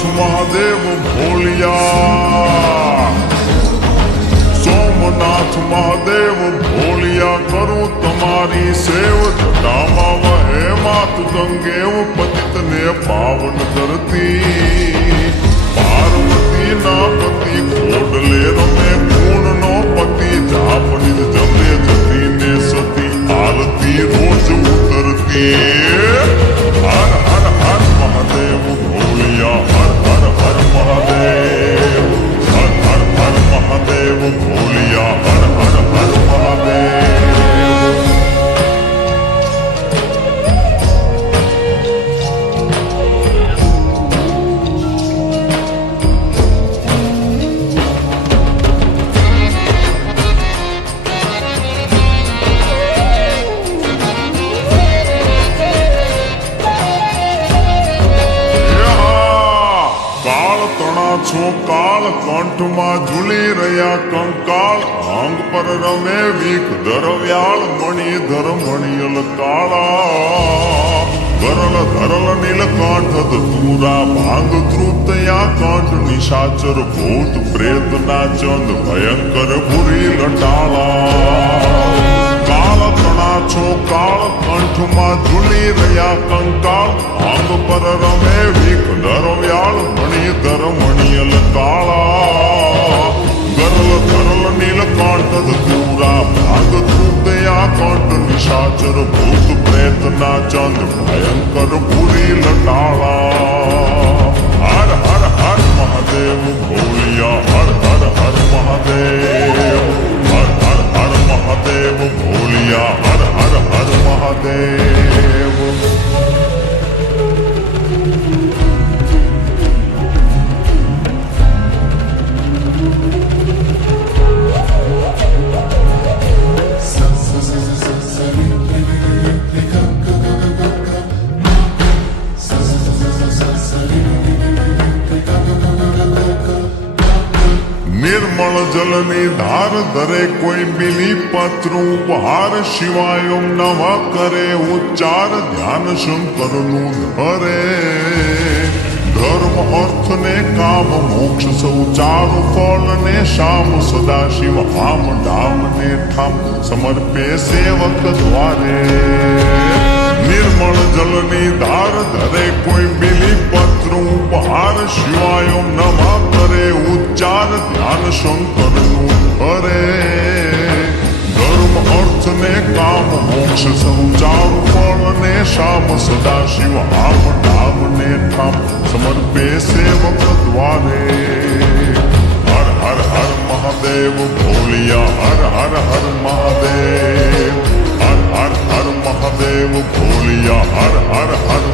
સોમનાથ મહાદેવ ભોલિયા, સોમનાથ મહાદેવ ભોલિયા, કરું તમારી સેવ, જટામાં વહે માત ગંગેવ, પતિતને પાવન કરતી, પાર્વતી ના પતિ ખોડલે રમે, ગુણનો પતિ જાપની જમે જતી ને સતી, આરતી રોજ ઉતરતી. હર હર હર મહાદેવ ભોલિયા, હર હર હર મહાદેવ, હર હર હર મહાદેવ ભોલિયા, હર હર હર મહાદેવ. છો કાળ કંઠમાં ઝૂલી રહ્યા કંકાળ, અંગ પર રમે વીક ધરવ્યાળ, મણિધર મણિયલ કાળા, ગરલ ધરલ નીલકંઠ ધતુરા, ભાંગ ધ્રુતયા કંઠ, નિશાચર ભૂત પ્રેત ના ચંદ, ભયંકર ભૂરી લટાળા. કાળ કણા છો કાળ કંઠમાં ઝૂલી રહ્યા કંકાળ, અંગ પર રમે વીક ધરવ્યાળ, મણિધર મણિયલ કાળા, ગરલ ધરલ નીલકંઠ ધતુરા, ભાંગ ધ્રુતયા કંઠ, નિશાચર ભૂત પ્રેત ના ચંદ, ભયંકર ભૂરી લટાળા. હર હર હર મહાદેવ ભોલિયા, હર હર હર મહાદેવ, હર હર હર મહાદેવ ભોલિયા, હર હર હર મહાદેવ. નિર્મળ જલની ધાર ધરે કોઈ બિલી પત્ર ઉપહાર, શિવાય ઓમ નમઃ કરે ઉચ્ચાર, ધ્યાન શંકરનું ધરે. ધર્મ અર્થ ને કામ મોક્ષ સૌ ચારુ ફળ ને શામ, સદા શિવ આમ ડામ ને ઠામ, સમર્પે સેવક દ્વારે. નિર્મળ જલની ધાર ધરે કોઈ બિલી પત્ર ઉપહાર, શિવાય ઓમ નમઃ કરે ઉચ્ચાર, ધ્યાન શંકરનું ધરે. ધર્મ અર્થ ને કામ મોક્ષ સૌ ચારુ ફળ ને શામ, સદા શિવ આમ ડામ ને ઠામ, સમર્પે સેવક દ્વારે. હર હર હર મહાદેવ ભોલિયા, હર હર હર મહાદેવ, હર હર હર મહાદેવ ભોલિયા, હર હર હર